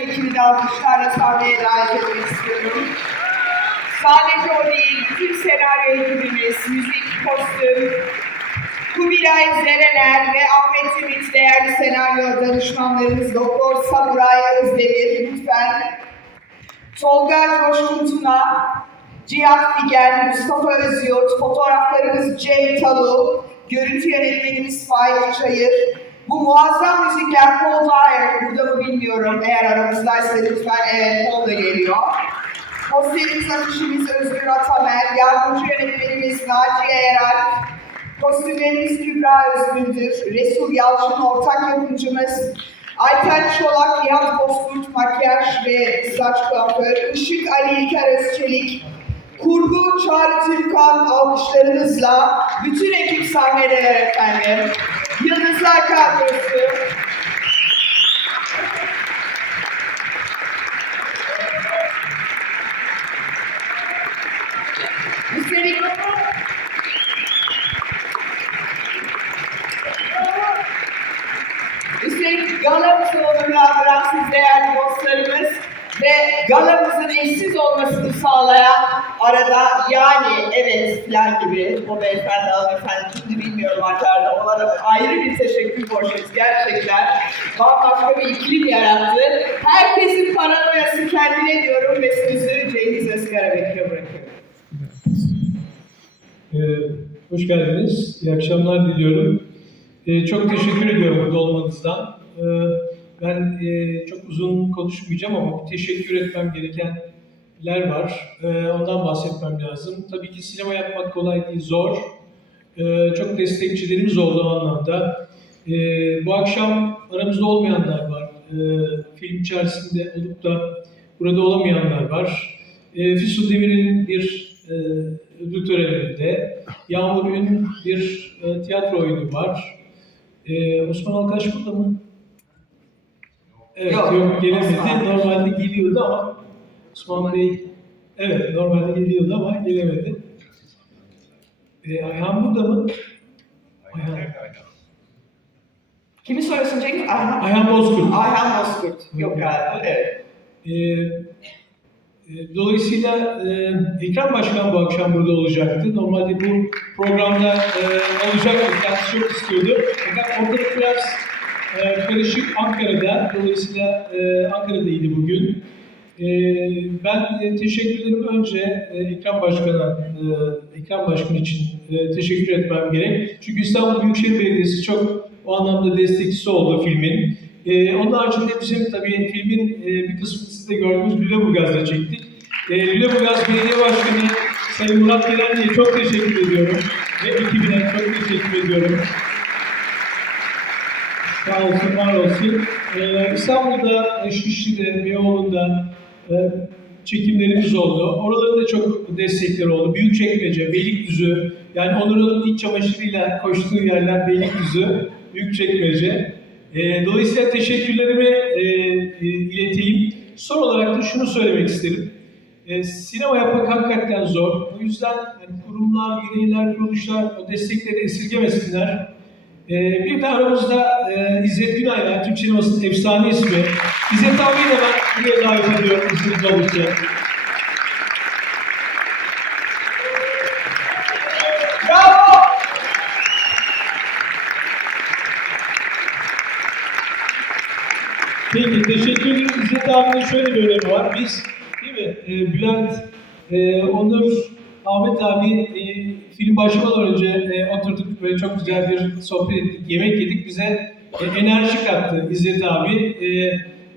ekibini alkışlarla sahneye davet etmek istiyorum. Sadece o değil, bütün senaryo ekibimiz, müzik, kostüm, Kubilay Zerener ve Ahmet Ümit değerli senaryo danışmanlarımız Doktor Samuray Özdemir lütfen. Tolga Coşkun Tuna, Cihat Figen, Mustafa Özyurt, fotoğraflarımız Cem Talu, görüntü yönetmenimiz Faik Çayır. Bu muazzam müzikler Paul Dyer, burada mı bilmiyorum. Eğer aramızdaysa lütfen evet Paul da geliyor. Posterimiz, afişimiz Özgür Atamel, yardımcı yönetmenimiz Naciye Eral, kostümlerimiz Kübra Özgündür, Resul Yalçın ortak yapımcımız, Ayten Çolak, Nihat Bozkurt, makyaj ve saç kuaför, Işık Ali İlker Özçelik, Kurgu Çağrı Türkan alkışlarınızla bütün ekip sahnede efendim. Yıldızlar kadrosu. Üstelik Üstelik galamızı onurlandıran siz değerli dostlarımız ve galamızın eşsiz olmasını sağlayan arada yani evet filan gibi o beyefendi hanımefendi kimdi bilmiyorum ona da ayrı bir teşekkür borçluyuz gerçekten. Bambaşka bir iklim yarattı. Herkesin paranoyası kendine diyorum ve sözü Cengiz Özkarabekir'e bırakıyorum. Ee, hoş geldiniz. İyi akşamlar diliyorum. Ee, çok teşekkür ediyorum burada olmanızdan. Ee, ben e, çok uzun konuşmayacağım ama bir teşekkür etmem gerekenler var. Ee, ondan bahsetmem lazım. Tabii ki sinema yapmak kolay değil, zor. Ee, çok destekçilerimiz oldu o anlamda. Ee, bu akşam aramızda olmayanlar var. Ee, film içerisinde olup da burada olamayanlar var. Ee, Füsun Demir'in bir e, ödül töreninde, Yağmur bir e, tiyatro oyunu var. Ee, Osman Alkaş burada mı? Evet, Yok, yok, gelemedi. Normalde geliyordu ama Osman Bey, evet normalde geliyordu ama gelemedi. Ee, Ayhan burada mı? Ayhan, Kimi soruyorsun Cengiz? Ayhan. Ayhan Bozkurt. Ayhan Bozkurt. Yok galiba. Evet. Ee, e, Dolayısıyla e, Ekrem Başkan bu akşam burada olacaktı. Normalde bu programda e, olacaktı. Kendisi çok istiyordu. Fakat ortalık biraz e, karışık Ankara'da. Dolayısıyla e, Ankara'daydı bugün. E, ben e, teşekkürlerimi önce e, Ekrem Başkan'a, e, Ekrem Başkan için teşekkür etmem gerek. Çünkü İstanbul Büyükşehir Belediyesi çok o anlamda destekçisi oldu filmin. Ee, onun haricinde bizim tabii filmin bir kısmını siz de gördünüz Lüleburgaz'da çektik. Lüleburgaz Belediye Başkanı Sayın Murat Gelenli'ye çok teşekkür ediyorum. Ve ekibine çok teşekkür ediyorum. Sağ olsun, var olsun. Ee, İstanbul'da, Şişli'de, Beyoğlu'nda e, çekimlerimiz oldu. Oralarda da çok destekleri oldu. Büyükçekmece, Beylikdüzü, yani Onur'un iç çamaşırıyla koştuğu yerler Beylikdüzü, Büyükçekmece. E, dolayısıyla teşekkürlerimi e, e, ileteyim. Son olarak da şunu söylemek isterim. Sinema yapmak hakikaten zor. O yüzden kurumlar, bireyler, kuruluşlar o destekleri esirgemesinler. Bir de aramızda İzzet Günay var, Türk sinemasının efsane ismi. İzzet abiyi de ben buraya davet ediyorum izniniz olursa. Bravo! Peki teşekkür ederim. İzzet abinin şöyle bir önemi var. Biz değil mi? E, Bülent, e, Onur, Ahmet abi e, film başlamadan önce e, oturduk böyle çok güzel bir sohbet ettik, yemek yedik. Bize e, enerji kattı İzzet abi. E,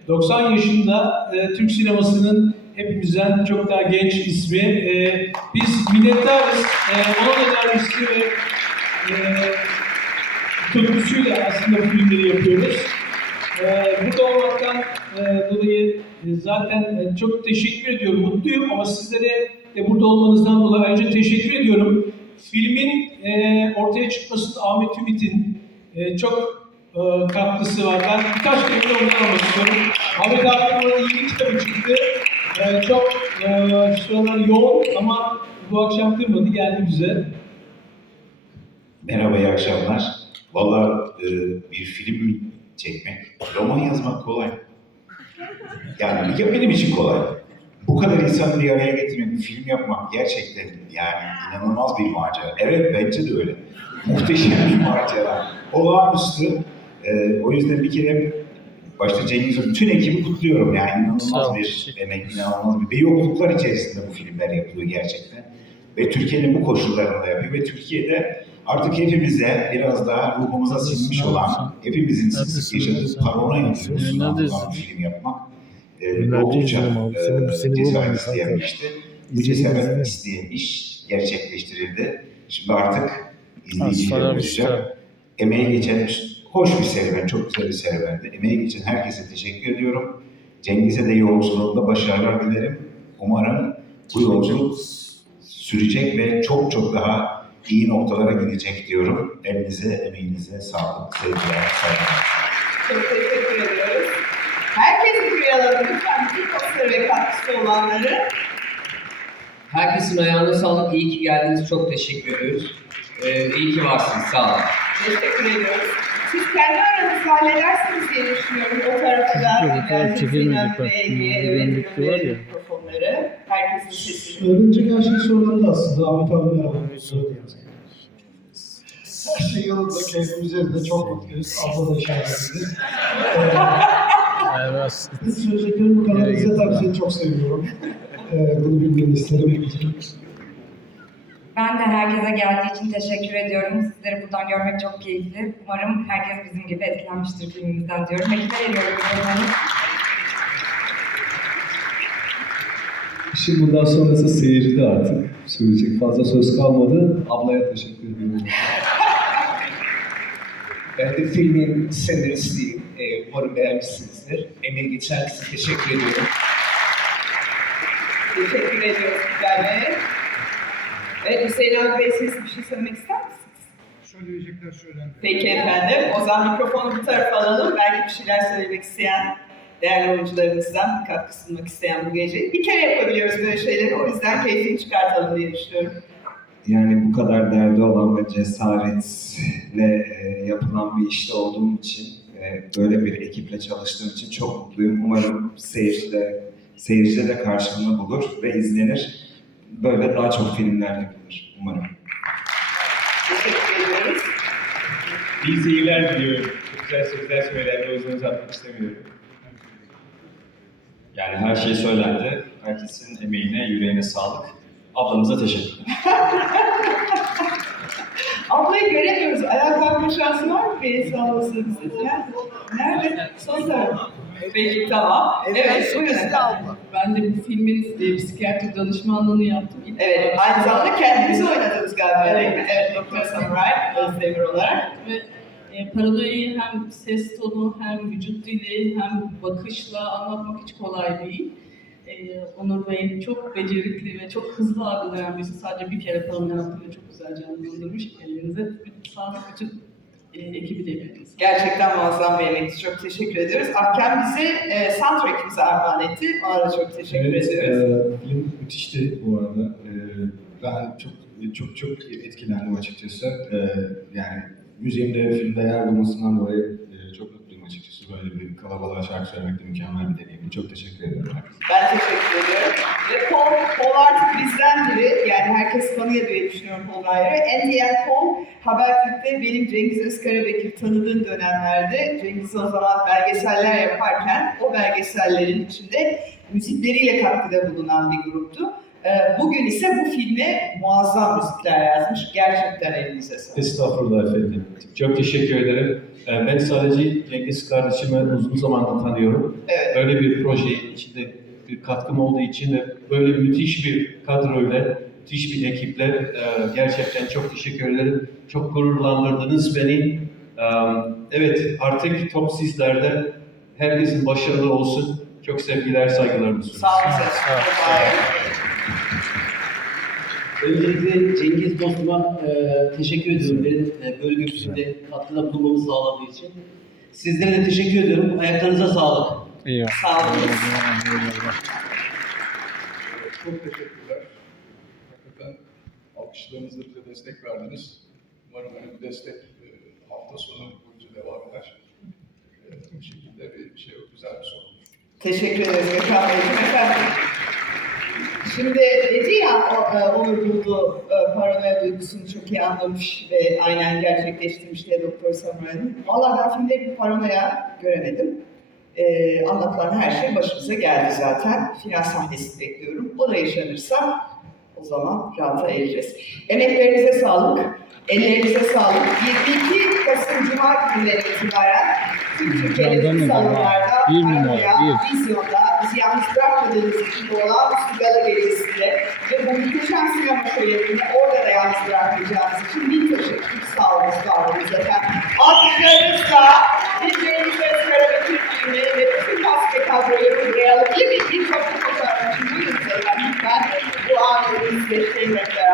90 yaşında e, Türk sinemasının hepimizden çok daha genç ismi. E, biz minnettarız. E, onun enerjisi ve e, tutkusuyla aslında filmleri yapıyoruz. Ee, burada olmaktan e, dolayı e, zaten e, çok teşekkür ediyorum, mutluyum ama sizlere de burada olmanızdan dolayı ayrıca teşekkür ediyorum. Filmin e, ortaya çıkmasında Ahmet Ümit'in e, çok e, katkısı var. Ben birkaç kelime ondan almak istiyorum. Ahmet orada yeni kitabı çıktı. E, çok e, şu aralar yoğun ama bu akşam kırmadı, geldi bize. Merhaba, iyi akşamlar. Valla e, bir film çekmek, roman yazmak kolay. Yani ya benim için kolay. Bu kadar insanı bir araya getirmek, bir film yapmak gerçekten yani inanılmaz bir macera. Evet bence de öyle. Muhteşem bir macera. Olağanüstü. Ee, o yüzden bir kere başta Cengiz bütün ekibi kutluyorum. Yani inanılmaz bir emek, inanılmaz bir... Ve yokluklar içerisinde bu filmler yapılıyor gerçekten. Ve Türkiye'nin bu koşullarında yapıyor. Ve Türkiye'de artık hepimize biraz daha ruhumuza sinmiş olan, hepimizin sık yaşadığı paranoya duygusuna olan bir film yapmak e, Günlerce oldukça e, cesaret isteyen bir işti. Bu cesaret isteyen iş gerçekleştirildi. Şimdi artık Aslan izleyiciler abi olacak. işte. Emeği geçen, hoş bir serüven, çok güzel bir serüvendi. Emeği geçen herkese teşekkür ediyorum. Cengiz'e de yolculuğunda başarılar dilerim. Umarım bu yolculuk sürecek ve çok çok daha iyi noktalara gidecek diyorum. Elinize, emeğinize sağlık, sevgiler, saygılar. Çok teşekkür ediyoruz. Herkes bir alalım lütfen bütün dostları ve katkısı olanları. Herkesin ayağına sağlık. İyi ki geldiniz. Çok teşekkür ediyoruz. Ee, iyi ki varsınız. Sağ olun. Teşekkür ediyoruz. Siz kendi aranızda halledersiniz diye düşünüyorum. O tarafı da bak. Ege'ye Bir evet mikrofonları. Herkesin sesini. Her şey sorularında aslında. Ahmet abi merhaba. Her şey yolunda, keyfimiz yerinde. Çok mutluyuz. Abla da kadar. Evet. İzzet abi seni çok seviyorum. Ee, bunu bilmeni isterim. Ben de herkese geldiği için teşekkür ediyorum. Sizleri buradan görmek çok keyifli. Umarım herkes bizim gibi etkilenmiştir filmimizden diyorum. Ekime veriyorum. İşin bundan sonrası seyircide artık. Söyleyecek fazla söz kalmadı. Ablaya teşekkür ediyorum. Ben de filmin senaristiyim. Ee, umarım beğenmişsinizdir. Emeği geçen herkese teşekkür ediyorum. Teşekkür ediyoruz Güzel Bey. Evet Hüseyin abi Bey siz bir şey söylemek ister misiniz? Söyleyecekler söylendi. Peki efendim. O zaman mikrofonu bu tarafa alalım. Belki bir şeyler söylemek isteyen, değerli oyuncularımızdan katkı sunmak isteyen bu gece. Bir kere yapabiliyoruz böyle şeyleri. O yüzden keyfini çıkartalım diye düşünüyorum. yani bu kadar derdi olan ve cesaretle e, yapılan bir işte olduğum için ve böyle bir ekiple çalıştığım için çok mutluyum. Umarım seyircide, seyircide de karşılığını bulur ve izlenir. Böyle daha çok filmler yapılır umarım. Teşekkür ediyoruz. İyi seyirler diliyorum. Çok güzel sözler söylendi. O yüzden uzatmak istemiyorum. Yani her şey söylendi. Herkesin emeğine, yüreğine sağlık. Ablamıza teşekkürler. Ablayı göremiyoruz. Ayağa kalkma şansı var mı bir sağ olasın? Nerede? Son taraf. Peki tamam. Evet, buyurun efendim. Ben de bu filmin e, psikiyatri danışmanlığını yaptım. İlk Evet, aynı zamanda kendinizi oynadınız galiba? Evet. Evet, Doktor Samuray, Özdemir olarak. Ve e, paranoyayı hem ses tonu hem vücut dili hem bakışla anlatmak hiç kolay değil. E, Onur Bey çok becerikli ve çok hızlı algılayan birisi. Sadece bir kere yaptım ve çok güzel canlandırmış. Ellerinize sağlık bütün e, ekibi de ellerinize. Gerçekten muazzam bir emekti. Çok teşekkür ediyoruz. Ahkem bize e, soundtrack'imizi armağan etti. Ona çok teşekkür Evet, ediyoruz. e, film müthişti bu arada. E, ben çok çok çok etkilendim açıkçası. E, yani müziğimde filmde yer bulmasından dolayı e, çok mutluyum açıkçası. Böyle bir kalabalığa şarkı söylemek de mükemmel bir deneyimdi. Çok teşekkür ederim herkese. Ben teşekkür ediyorum. Ve Paul, Paul artık bizden biri. Yani herkes tanıyor diye düşünüyorum Paul. En diğer Paul, Habertürk'te benim Cengiz Özkarabekir tanıdığım dönemlerde Cengiz o zaman belgeseller yaparken o belgesellerin içinde müzikleriyle katkıda bulunan bir gruptu. Ee, Bugün ise bu filme muazzam müzikler yazmış. Gerçekten elinize sağlık. Estağfurullah efendim. Çok teşekkür ederim. E, Ben sadece Cengiz kardeşimi uzun zamandır tanıyorum. Evet. Böyle bir proje içinde bir katkım olduğu için ve böyle müthiş bir kadroyla, müthiş bir ekiple e, gerçekten çok teşekkür ederim. Çok gururlandırdınız beni. E, Evet, artık top sizlerde. Herkesin başarılı olsun. Çok sevgiler, saygılarımı sunuyorum. Sağ olun. Sağ olun. Öncelikle Cengiz dostuma e, teşekkür ediyorum. Benim e, böyle bir filmde katkıda bulunmamı sağladığı için. Sizlere de teşekkür ediyorum. Ayaklarınıza sağlık. İyi. Sağ olun. Çok teşekkürler. Hakikaten alkışlarınızla bize destek verdiniz. Umarım hani bu destek e, hafta sonu boyunca devam eder. E, Bu şekilde bir şey güzel bir son olur. Teşekkür ederiz Gökhan Beyciğim. Efendim, Şimdi dedi ya e, Onur buldu e, paranoya duygusunu çok iyi anlamış ve aynen gerçekleştirmiş diye Doktor Samuel'in. Valla ben filmde bir paranoya göremedim. E, anlatılan her şey başımıza geldi zaten. Final sahnesini bekliyorum. O da yaşanırsa o zaman rahata ereceğiz. Emeklerinize sağlık, ellerinize sağlık. 22 Kasım Cuma gününden itibaren tüm Türkiye'deki salonlarda, paranoya, vizyonda, bizi yalnız bırakmadığınız gibi olan Üstü Gala Gecesi'nde ve bu muhteşem sinema şölenini orada da yalnız bırakmayacağınız için bin teşekkür sağ olun, sağ olun efendim. Alkışlarınızla bizlerimize Karabük Türk'ünü ve bütün maske kadroları buraya alabilir miyiz? Bir toplu fotoğraf için buyurun. Efendim lütfen bu anı bizleştirmekle